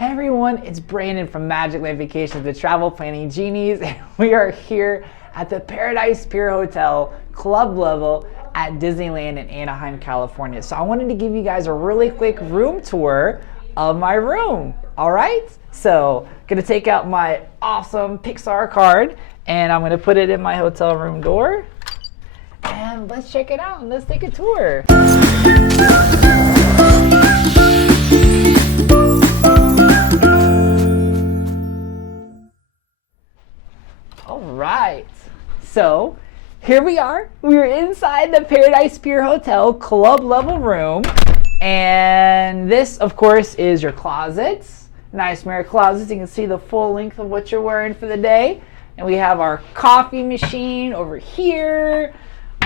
Hey everyone, it's Brandon from Disneyland Vacation, the travel planning genies, and we are here at the Paradise Pier Hotel, club level at Disneyland in Anaheim, California. So I wanted to give you guys a really quick room tour of my room, all right? So gonna take out my awesome Pixar card, and I'm gonna put it in my hotel room door, and let's check it out, and let's take a tour. Right, so here we are. We're inside the Paradise Pier Hotel club level room, and this, of course, is your closets. Nice mirror closets. You can see the full length of what you're wearing for the day. And we have our coffee machine over here,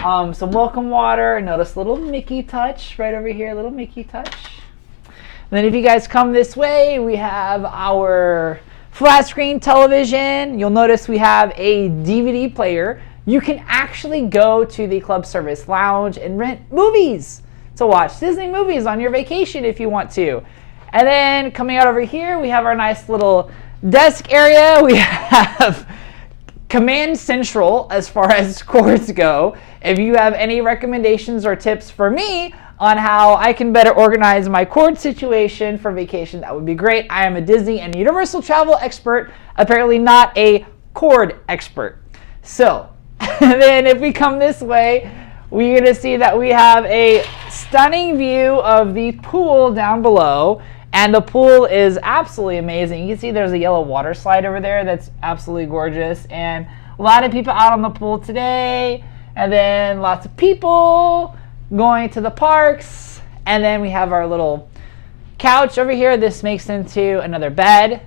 some welcome water. Notice a little Mickey touch right over here, little Mickey touch. And then if you guys come this way, we have our flat screen television. You'll notice we have a DVD player. You can actually go to the club service lounge and rent movies to watch Disney movies on your vacation if you want to. And then coming out over here, we have our nice little desk area. We have Command Central as far as cords go. If you have any recommendations or tips for me on how I can better organize my cord situation for vacation, that would be great. I am a Disney and Universal travel expert, apparently not a cord expert. So then if we come this way, we're gonna see that we have a stunning view of the pool down below, and the pool is absolutely amazing. You can see there's a yellow water slide over there that's absolutely gorgeous, and a lot of people out on the pool today, and then lots of people going to the parks. And then we have our little couch over here. This makes into another bed.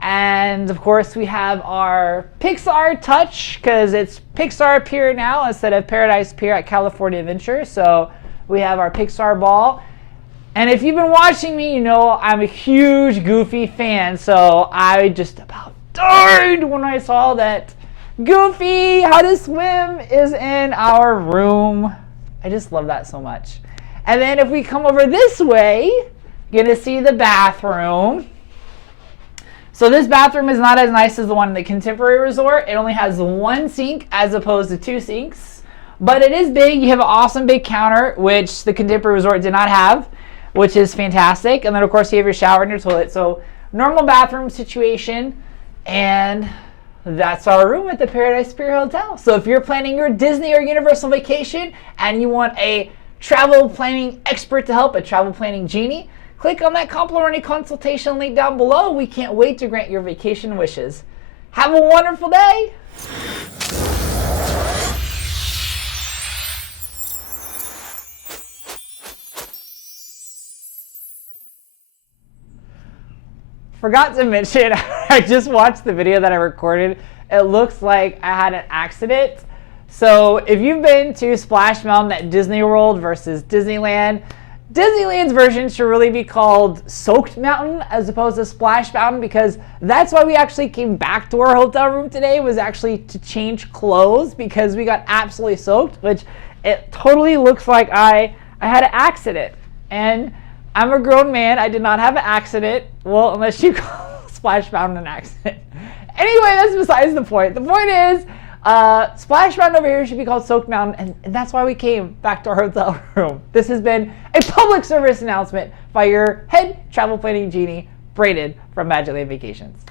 And of course we have our Pixar touch, because it's Pixar Pier now instead of Paradise Pier at California Adventure. So we have our Pixar ball. And if you've been watching me, you know I'm a huge Goofy fan. So I just about died when I saw that Goofy How to Swim is in our room. I just love that so much. And then if we come over this way, you're gonna see the bathroom. So this bathroom is not as nice as the one in the Contemporary Resort. It only has one sink as opposed to two sinks, but it is big. You have an awesome big counter, which the Contemporary Resort did not have, which is fantastic. And then of course you have your shower and your toilet. So normal bathroom situation, and that's our room at the Paradise Pier Hotel. So if you're planning your Disney or Universal vacation and you want a travel planning expert to help, a travel planning genie, click on that complimentary consultation link down below. We can't wait to grant your vacation wishes. Have a wonderful day. Forgot to mention, I just watched the video that I recorded. It looks like I had an accident. So if you've been to Splash Mountain at Disney World versus Disneyland, Disneyland's version should really be called Soaked Mountain as opposed to Splash Mountain, because that's why we actually came back to our hotel room today, was actually to change clothes, because we got absolutely soaked, which it totally looks like I had an accident. And I'm a grown man. I did not have an accident. Well, unless you call Splash Mountain an accident. Anyway, that's besides the point. The point is, Splash Mountain over here should be called Soaked Mountain, and that's why we came back to our hotel room. This has been a public service announcement by your head travel planning genie, Brandon from Disneyland Vacations.